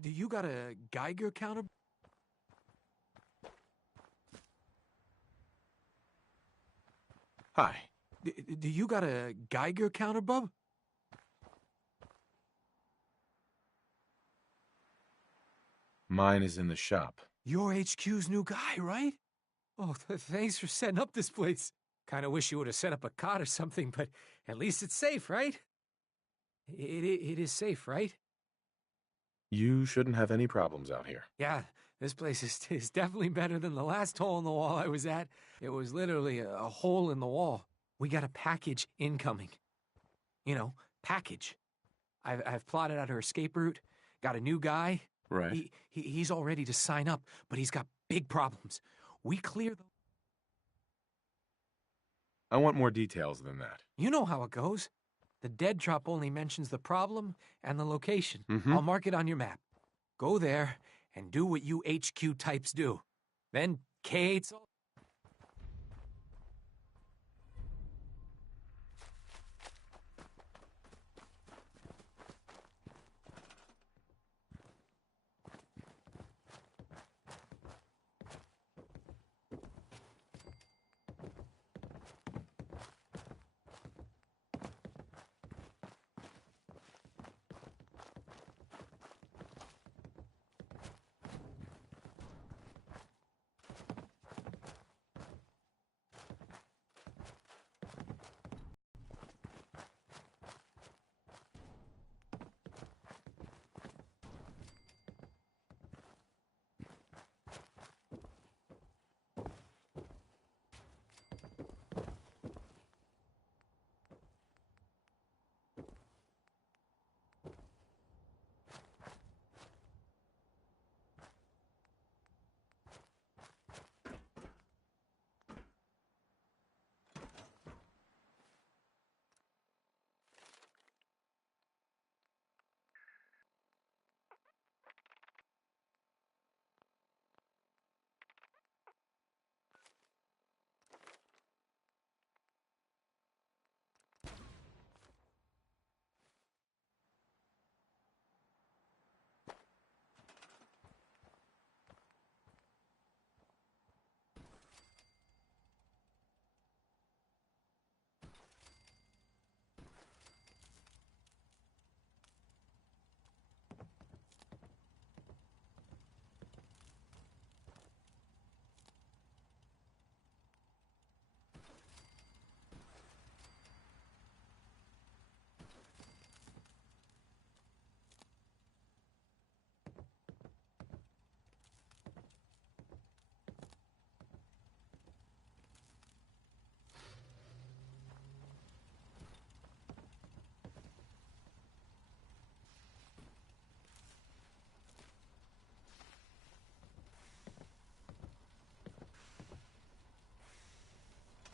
Do you got a Geiger counter? Hi. Do you got a Geiger counter, bub? Mine is in the shop. You're HQ's new guy, right? Oh, thanks for setting up this place. Kinda wish you would have set up a cot or something, but at least it's safe, right? It is safe, right? You shouldn't have any problems out here. Yeah, this place is definitely better than the last hole in the wall I was at. It was literally a hole in the wall. We got a package incoming. You know, package. I've plotted out her escape route, got a new guy. Right. He's all ready to sign up, but he's got big problems. We clear the... I want more details than that. You know how it goes. The dead drop only mentions the problem and the location. I'll mark it on your map. Go there and do what you HQ types do. Then K8's...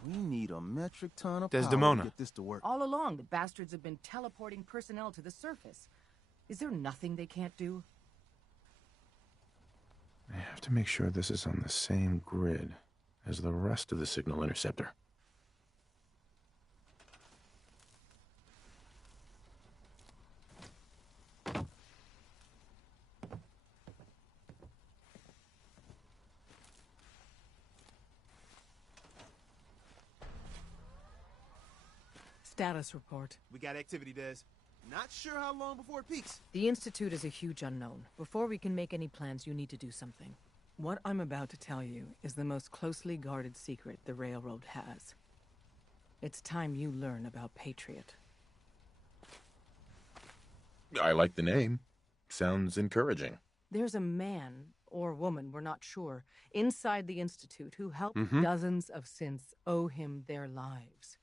We need a metric ton of Desdemona. power to get this to work. All along, the bastards have been teleporting personnel to the surface. Is there nothing they can't do? I have to make sure this is on the same grid as the rest of the signal interceptor. Status report. We got activity, Des. Not sure how long before it peaks. The Institute is a huge unknown. Before we can make any plans, you need to do something. What I'm about to tell you is the most closely guarded secret the Railroad has. It's time you learn about Patriot. I like the name. Sounds encouraging. There's a man, or woman, we're not sure, inside the Institute who helped dozens of synths owe him their lives.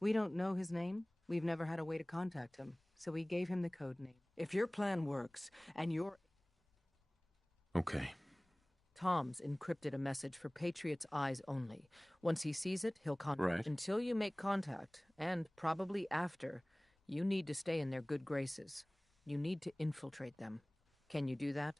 We don't know his name. We've never had a way to contact him, so we gave him the code name. If your plan works, and you're... Okay. Tom's encrypted a message for Patriot's eyes only. Once he sees it, he'll contact. Right. Until you make contact, and probably after, you need to stay in their good graces. You need to infiltrate them. Can you do that?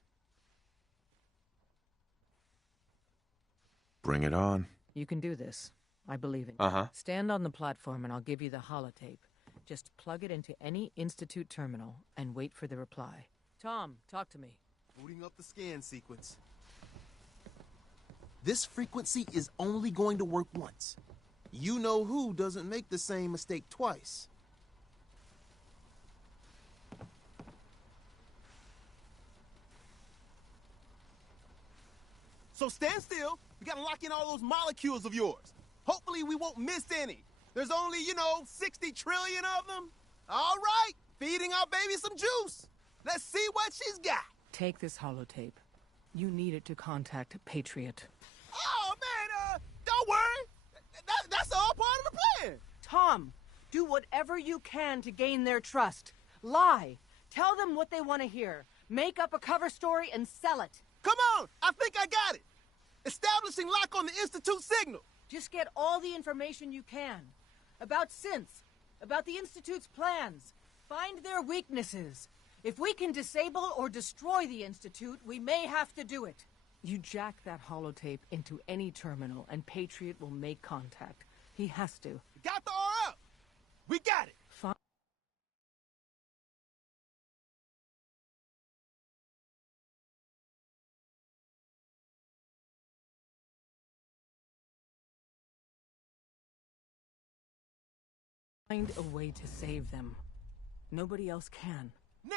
Bring it on. You can do this. I believe in you. Stand on the platform and I'll give you the holotape. Just plug it into any Institute terminal and wait for the reply. Tom, talk to me. Booting up the scan sequence. This frequency is only going to work once. You know who doesn't make the same mistake twice. So stand still. We gotta lock in all those molecules of yours. Hopefully we won't miss any. There's only, 60 trillion of them. All right, feeding our baby some juice. Let's see what she's got. Take this holotape. You need it to contact Patriot. Oh, man, don't worry. That's all part of the plan. Tom, do whatever you can to gain their trust. Lie. Tell them what they want to hear. Make up a cover story and sell it. Come on, I think I got it. Establishing lock on the Institute signal. Just get all the information you can. About synths, about the Institute's plans. Find their weaknesses. If we can disable or destroy the Institute, we may have to do it. You jack that holotape into any terminal and Patriot will make contact. He has to. Got the R up. We got it. Find a way to save them. Nobody else can. Now.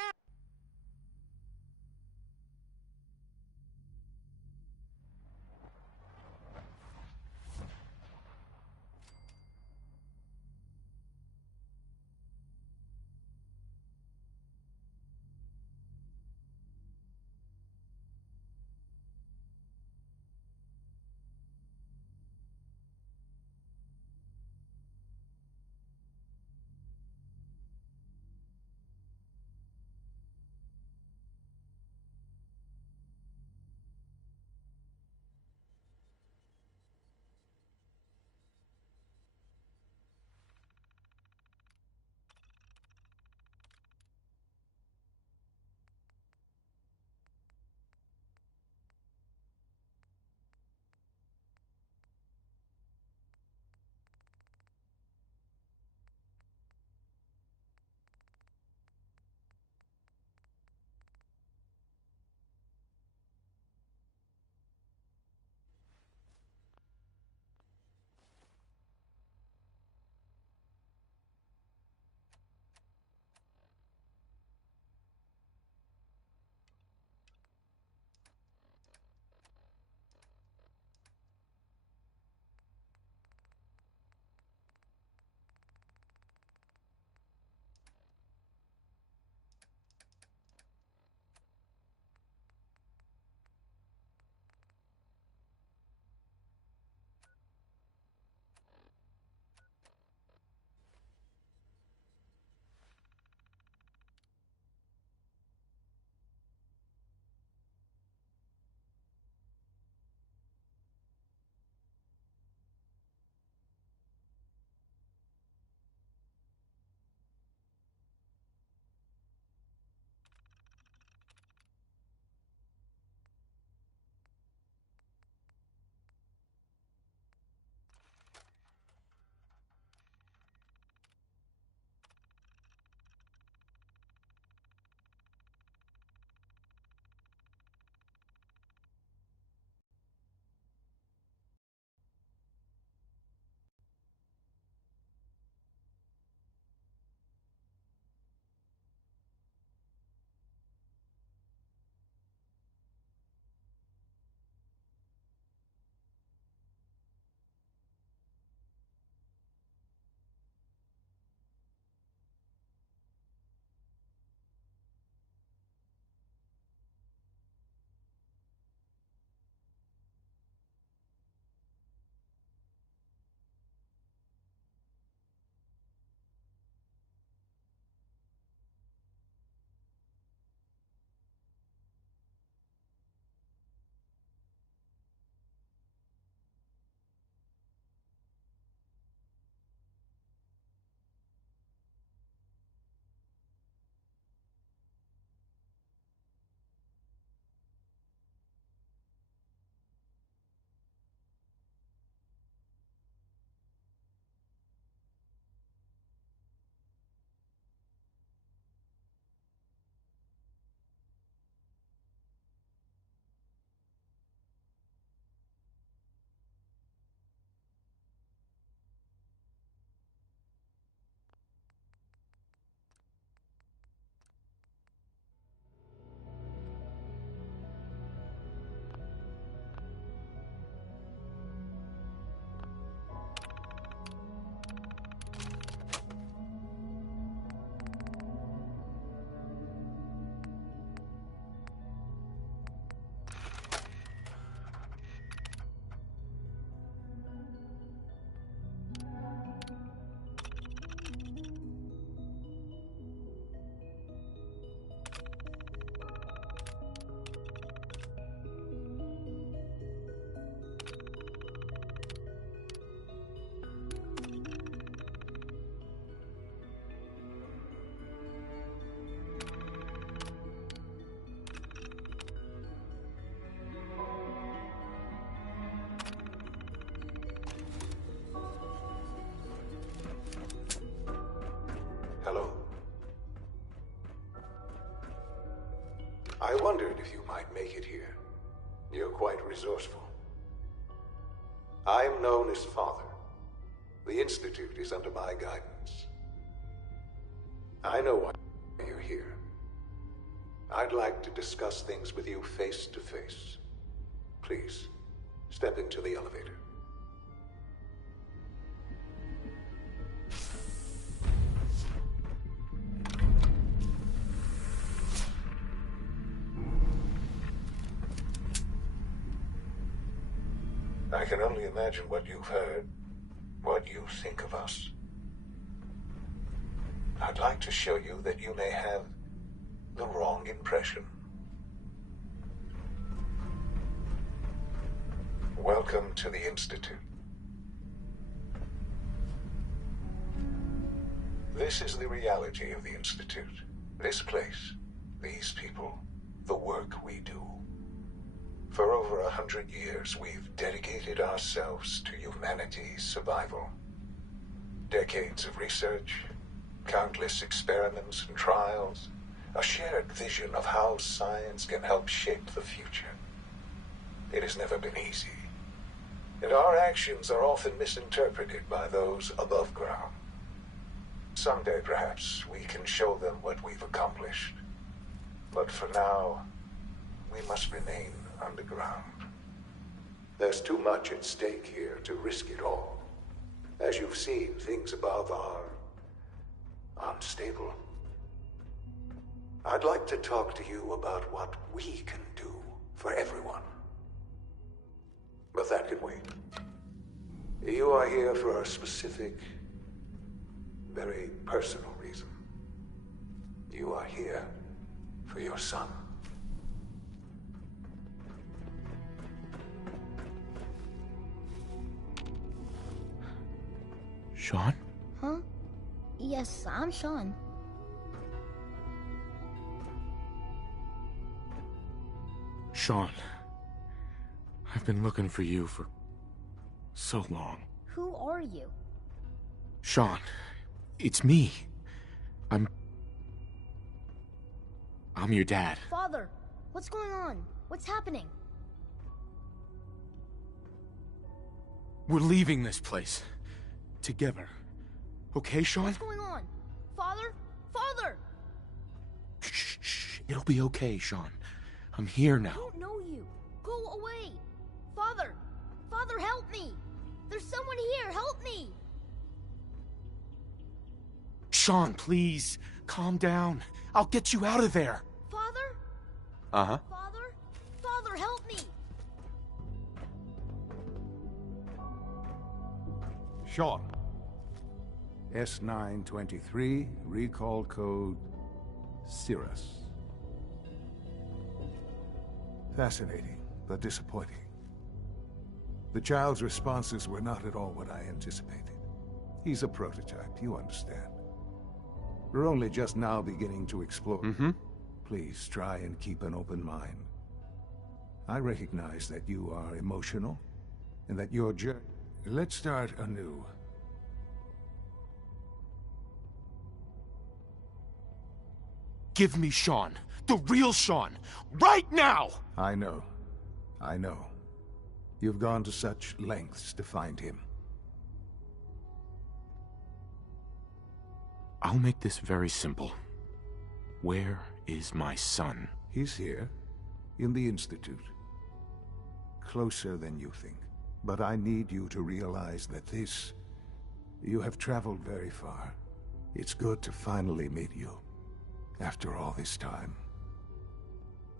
I wondered if you might make it here. You're quite resourceful. I'm known as Father. The Institute is under my guidance. I know why you're here. I'd like to discuss things with you face to face. Please, step into the elevator. I can only imagine what you've heard, what you think of us. I'd like to show you that you may have the wrong impression. Welcome to the Institute. This is the reality of the Institute. This place, these people, the work we do. For over 100 years, we've dedicated ourselves to humanity's survival. Decades of research, countless experiments and trials, a shared vision of how science can help shape the future. It has never been easy, and our actions are often misinterpreted by those above ground. Someday, perhaps, we can show them what we've accomplished. But for now, we must remain underground. There's too much at stake here to risk it all. As you've seen, things above are unstable. I'd like to talk to you about what we can do for everyone. But that can wait. You are here for a specific, very personal reason. You are here for your son. Sean? Huh? Yes, I'm Sean. Sean. I've been looking for you for so long. Who are you? Sean, it's me. I'm your dad. Father, what's going on? What's happening? We're leaving this place. Together. Okay, Sean? What's going on? Father? Father! Shh, shh. It'll be okay, Sean. I'm here I now. don't know you. Go away. Father! Father, help me! There's someone here, help me! Sean, please. Calm down. I'll get you out of there. Father? Uh-huh. Father? Father, help me! Sean. S923, recall code Cirrus. Fascinating, but disappointing. The child's responses were not at all what I anticipated. He's a prototype, you understand. We're only just now beginning to explore. Mm-hmm. Please try and keep an open mind. I recognize that you are emotional, and that your journey... Let's start anew. Give me Sean. The real Sean. Right now! I know. I know. You've gone to such lengths to find him. I'll make this very simple. Where is my son? He's here, in the Institute. Closer than you think. But I need you to realize that this... You have traveled very far. It's good to finally meet you. After all this time.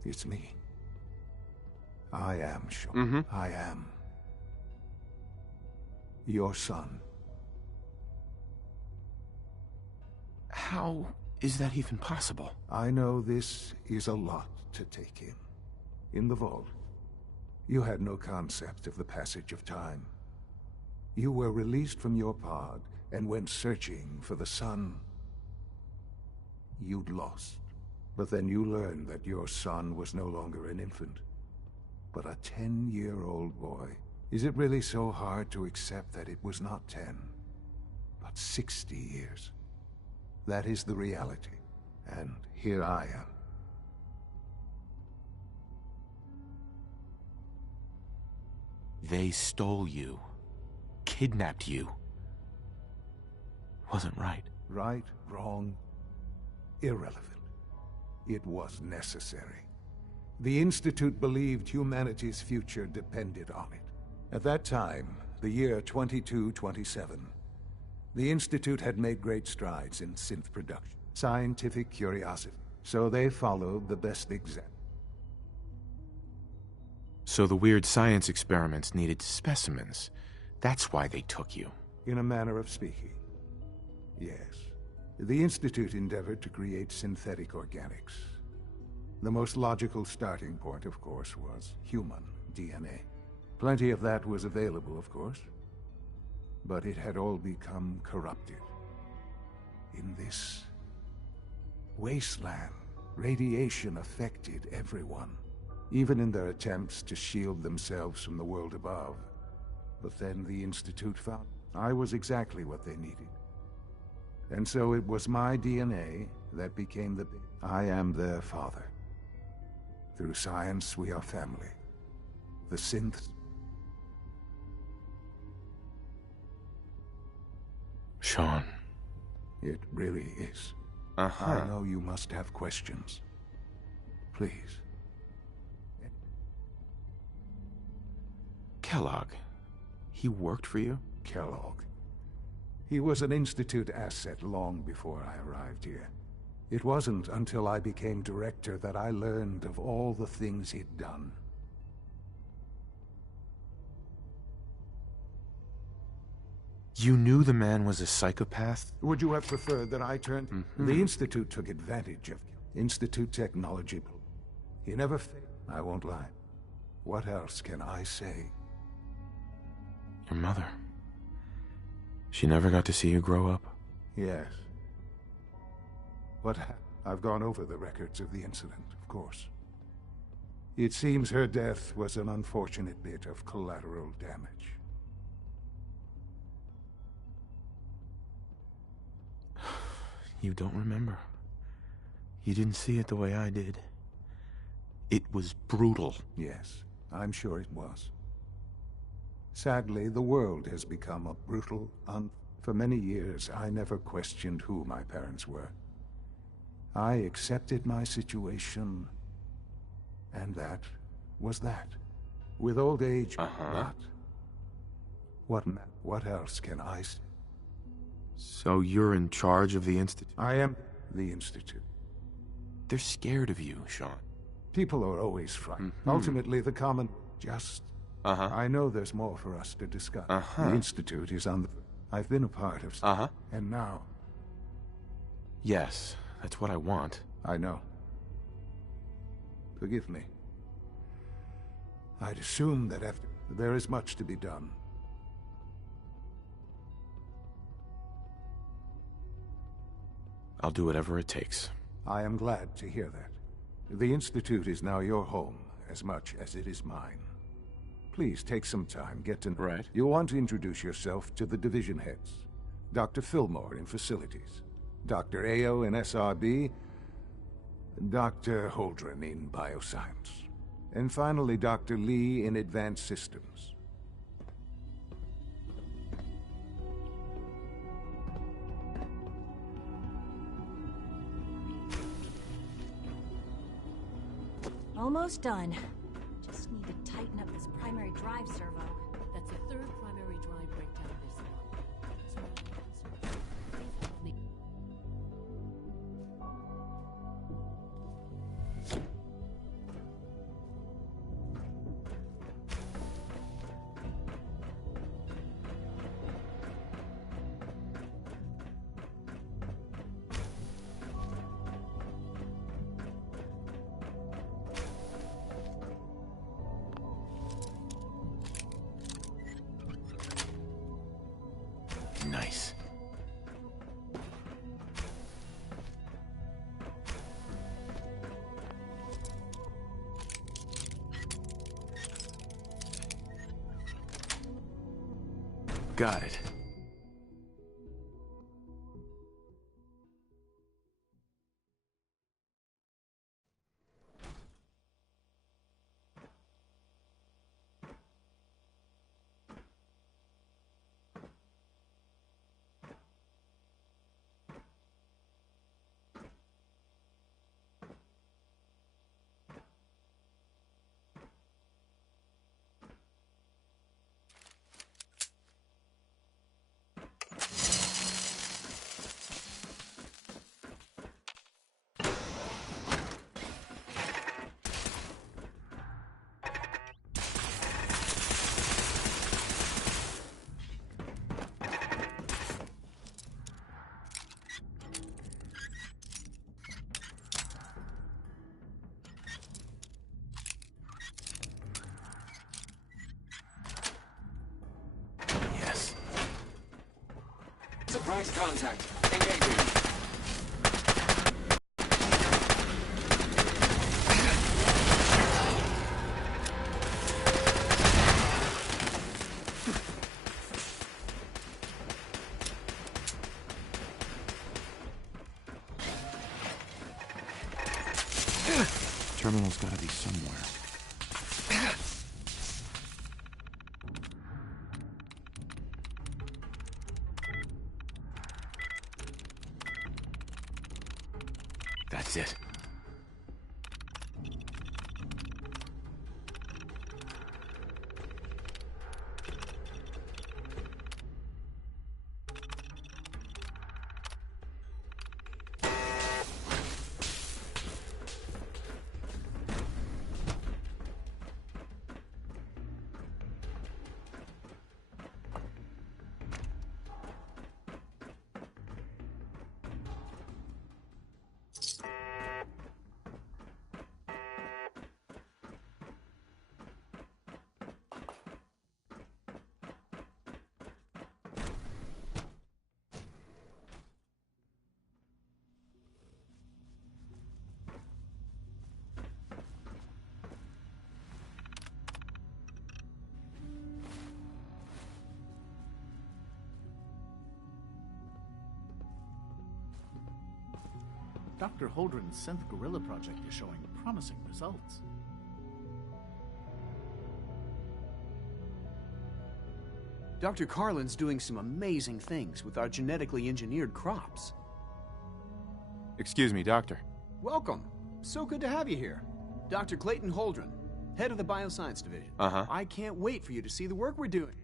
It's me. I am Sean. Mm-hmm. I am. Your son. How is that even possible? I know this is a lot to take in. In the vault, you had no concept of the passage of time. You were released from your pod and went searching for the son you'd lost. But then you learned that your son was no longer an infant, but a 10-year-old boy. Is it really so hard to accept that it was not 10, but 60 years? That is the reality, and here I am. they stole you, kidnapped you, wasn't right. Right, wrong, irrelevant. It was necessary. The Institute believed humanity's future depended on it. At that time, the year 2227, the Institute had made great strides in synth production, scientific curiosity, so they followed the best example. So the weird science experiments needed specimens. That's why they took you. In a manner of speaking, yes. The Institute endeavored to create synthetic organics. The most logical starting point, of course, was human DNA. Plenty of that was available, of course. But it had all become corrupted. In this wasteland, radiation affected everyone, even in their attempts to shield themselves from the world above. But then the Institute found I was exactly what they needed. And so it was my DNA that became the... I am their father. Through science, we are family. The synths... Sean. It really is. Uh-huh. I know you must have questions. Please. Kellogg. He worked for you? Kellogg. He was an Institute asset long before I arrived here. It wasn't until I became director that I learned of all the things he'd done. You knew the man was a psychopath? Would you have preferred that I turned... The Institute took advantage of Institute technology. He never failed. I won't lie. What else can I say? Your mother. She never got to see you grow up? Yes. What happened? I've gone over the records of the incident, of course. It seems her death was an unfortunate bit of collateral damage. You don't remember. You didn't see it the way I did. It was brutal. Yes, I'm sure it was. Sadly, the world has become a brutal, For many years, I never questioned who my parents were. I accepted my situation, and that was that. With old age, but... What else can I say? So you're in charge of the Institute? I am the Institute. They're scared of you, Sean. People are always frightened. Ultimately, the common... Just... I know there's more for us to discuss. The Institute is on the... I've been a part of... And now... Yes, that's what I want. I know. Forgive me. I'd assume that after... There is much to be done. I'll do whatever it takes. I am glad to hear that. The Institute is now your home, as much as it is mine. Please take some time, get to... Right. You'll want to introduce yourself to the division heads. Dr. Fillmore in Facilities, Dr. Ayo in SRB, Dr. Holdren in Bioscience, and finally Dr. Lee in Advanced Systems. Almost done. Just need to tighten up this primary drive servo. That's the third primary drive breakdown this month. Nice. Got it. Surprise contact. Engaging. Terminal's gotta be somewhere. That's it. Dr. Holdren's synth gorilla project is showing promising results. Dr. Carlin's doing some amazing things with our genetically engineered crops. Excuse me, Doctor. Welcome. So good to have you here. Dr. Clayton Holdren, head of the Bioscience Division. Uh-huh. I can't wait for you to see the work we're doing.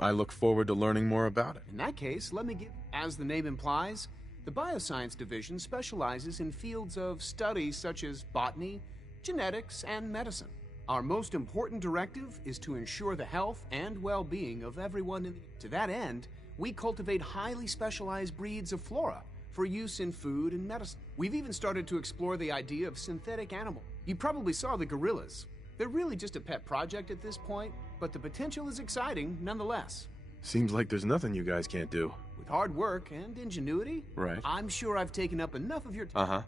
I look forward to learning more about it. In that case, let me give... As the name implies, the Bioscience Division specializes in fields of study such as botany, genetics, and medicine. Our most important directive is to ensure the health and well-being of everyone in the... To that end, we cultivate highly specialized breeds of flora for use in food and medicine. We've even started to explore the idea of synthetic animals. You probably saw the gorillas. They're really just a pet project at this point, but the potential is exciting nonetheless. Seems like there's nothing you guys can't do. With hard work and ingenuity, Right. I'm sure I've taken up enough of your time. Uh-huh.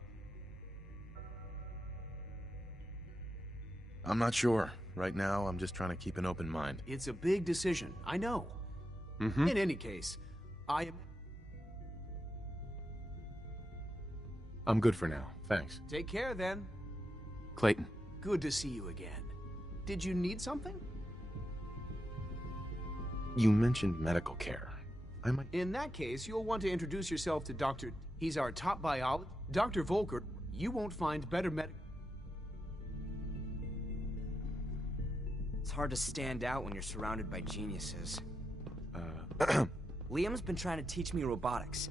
I'm not sure. Right now, I'm just trying to keep an open mind. It's a big decision, I know. Mm-hmm. In any case, I'm good for now. Thanks. Take care, then. Clayton. Good to see you again. Did you need something? You mentioned medical care. I might... In that case, you'll want to introduce yourself to Dr. He's our top biologist. Dr. Volker. You won't find better It's hard to stand out when you're surrounded by geniuses. Liam's been trying to teach me robotics.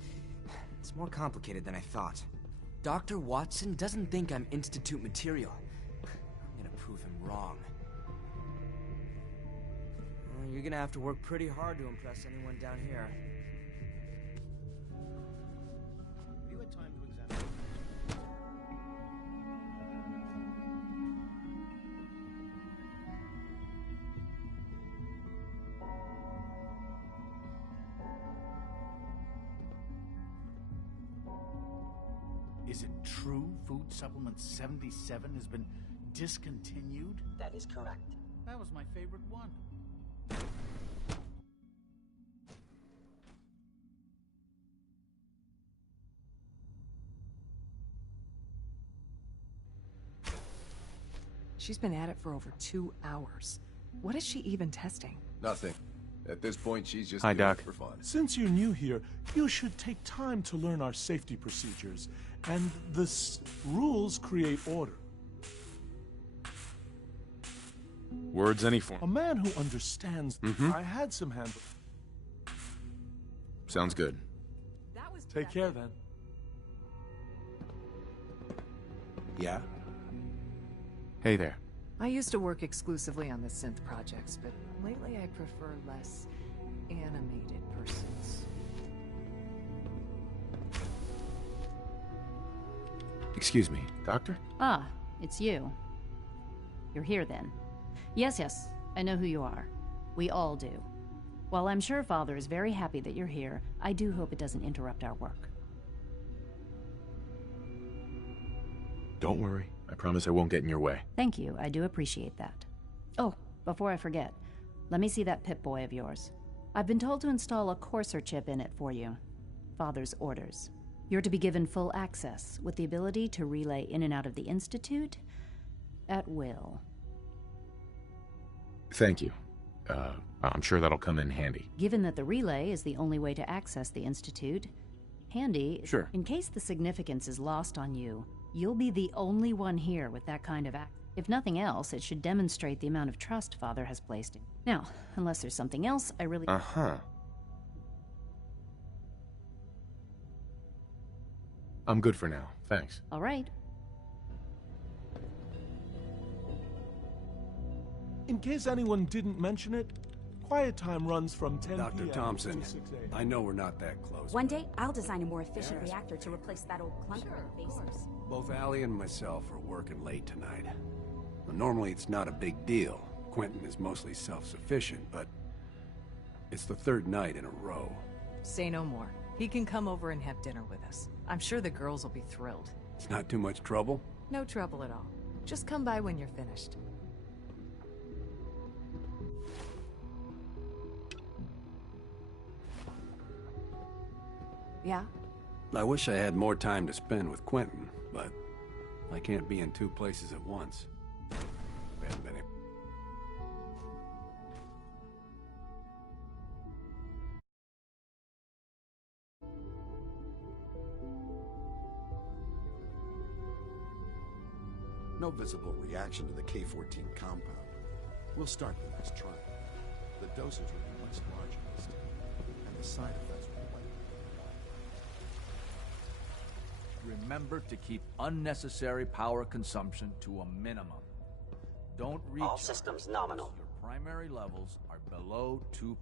It's more complicated than I thought. Dr. Watson doesn't think I'm Institute material. I'm gonna prove him wrong. Well, you're gonna have to work pretty hard to impress anyone down here. Have you had time to examine? Is it true food supplement 77 has been discontinued? That is correct. That was my favorite one. She's been at it for over 2 hours. What is she even testing? Nothing. At this point, she's just Hi, doing Doc. it for fun. Since you're new here, you should take time to learn our safety procedures. And the rules create order. Words any form. A man who understands... I had some handle... Sounds good. Take care, then. Yeah? Hey there. I used to work exclusively on the synth projects, but lately I prefer less animated persons. Excuse me, Doctor? Ah, it's you. You're here then. Yes, I know who you are. We all do. While I'm sure Father is very happy that you're here, I do hope it doesn't interrupt our work. Don't worry. I promise I won't get in your way. Thank you, I do appreciate that. Oh, before I forget, let me see that Pip-Boy of yours. I've been told to install a Courser chip in it for you. Father's orders. You're to be given full access, with the ability to relay in and out of the Institute at will. Thank you. I'm sure that'll come in handy. Given that the relay is the only way to access the Institute, handy, Sure. In case the significance is lost on you, you'll be the only one here with that kind of access. If nothing else, it should demonstrate the amount of trust Father has placed in. Now, unless there's something else, I really... Uh-huh. I'm good for now, thanks. All right. In case anyone didn't mention it, quiet time runs from 10 Dr. p.m. Thompson, to 6 a.m. I know we're not that close. One day, I'll design a more efficient reactor to replace that old clunker in the basement. Both Allie and myself are working late tonight. Well, normally it's not a big deal. Quentin is mostly self-sufficient, but it's the third night in a row. Say no more. He can come over and have dinner with us. I'm sure the girls will be thrilled. It's not too much trouble? No trouble at all. Just come by when you're finished. Yeah? I wish I had more time to spend with Quentin, but I can't be in two places at once. Haven't been able- No visible reaction to the K-14 compound. We'll start the next trial. The dosage will be much larger this time, and the side effects will be likely. Remember to keep unnecessary power consumption to a minimum. Don't reach all systems nominal. Your primary levels are below 2.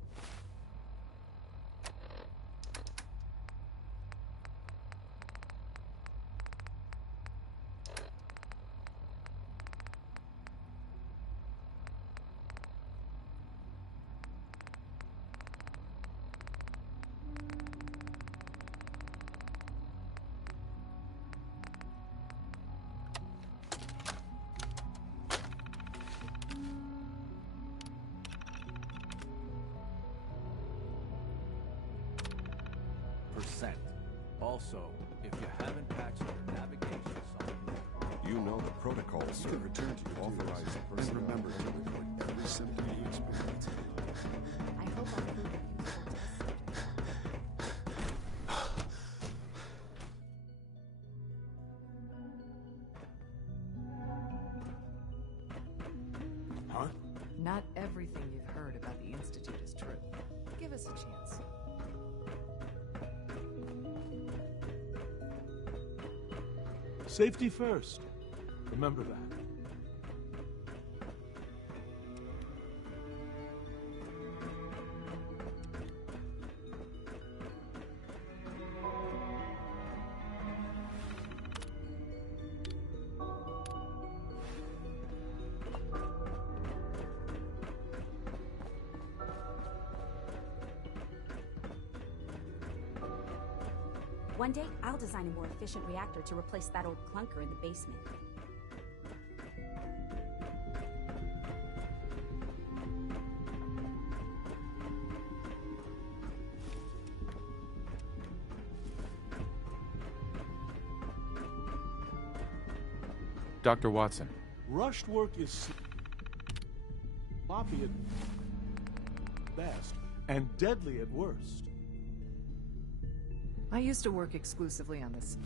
Also, if you haven't patched your navigation software, You know the protocol, sir. You can return to your authorized person. And remember to report every symptom you experience. I hope I'll prove a useful test. Huh? Not everything you've heard about the Institute is true. Give us a chance. Safety first. Remember that. One day, I'll design a more efficient reactor to replace that old clunker in the basement. Dr. Watson. Rushed work is sloppy at best and deadly at worst. I used to work exclusively on this.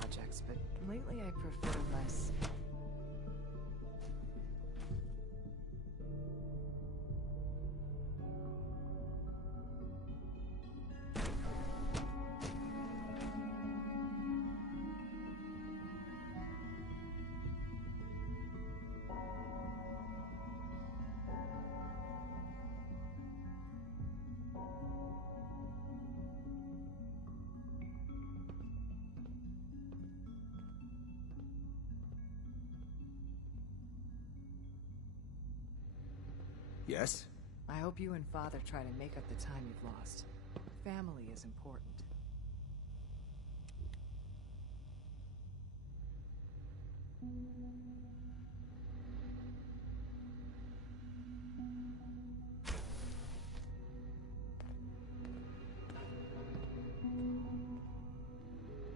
Projects, but lately I prefer less. Yes? I hope you and Father try to make up the time you've lost. Family is important.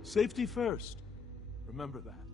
Safety first. Remember that.